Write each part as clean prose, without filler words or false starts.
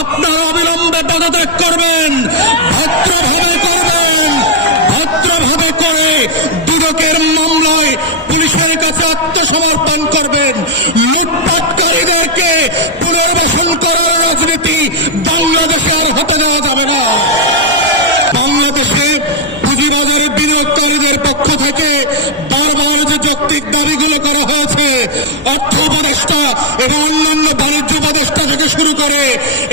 আপনারা অবিলম্বে পদত্যাগ করবেন, ভদ্রভাবে করবেন। ভদ্রভাবে করে দুদকের মামলায় পুলিশের কাছে আত্মসমর্পণ করবেন। লুটপাটকারীদেরকে পুনর্বাসন করার রাজনীতি বাংলাদেশে আর হতে দেওয়া যাবে না। বাংলাদেশে পুঁজিবাজারে বিনিয়োগকারীদের পক্ষ থেকে বারবার যে যৌক্তিক দাবিগুলো করা হয়েছে, অর্থ উপদেষ্টা এবং অন্যান্য বাণিজ্য উপদেষ্টা থেকে শুরু করে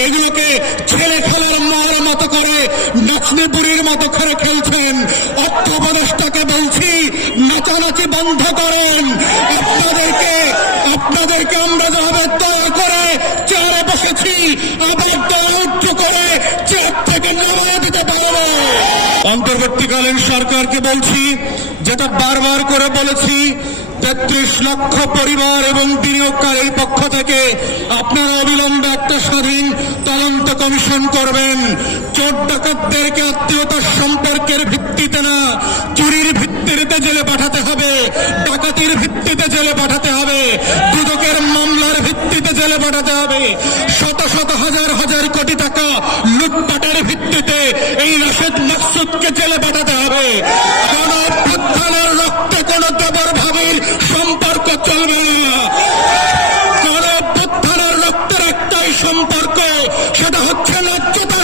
এগুলোকে ছেলে খেলার মার মতো করে নাচনি বুড়ির মতো করে খেলছেন। অর্থ উপদেষ্টাকে বলছি, নাচানাচি বন্ধ করেন। আপনাদেরকে আমরা যেভাবে দয়া করে চেয়ারে বসেছি, আবার দয়া উচ্চ করে চেয়ার থেকে নামিয়ে দিতে পারবো। অন্তর্বর্তীকালীন সরকারকে বলছি, যেটা বারবার করে বলেছি, ৩৩ লক্ষ পরিবার এবং বিনিয়োগকারীর পক্ষ থেকে আপনারা অবিলম্বে একটা স্বাধীন তদন্ত কমিশন করবেন। চোর ডাকাতদেরকে আত্মীয়তার সম্পর্কের ভিত্তিতে না, চুরির ভিত্তিতে জেলে পাঠাতে হবে, ডাকাতির ভিত্তিতে জেলে পাঠাতে হবে, দুদকের মামলার ভিত্তিতে জেলে পাঠাতে হবে। শত শত হাজার হাজার কোটি টাকা লুটপাটের ভিত্তিতে এই রাশেদ মাকসুদকে জেলে পাঠাতে হবে। গণঅভ্যুত্থানের রক্তে কোন দেবর ভাবির সম্পর্ক চলবে না। গণঅভ্যুত্থানের রক্তের একটাই সম্পর্ক, সেটা হচ্ছে ন্যায্যতা।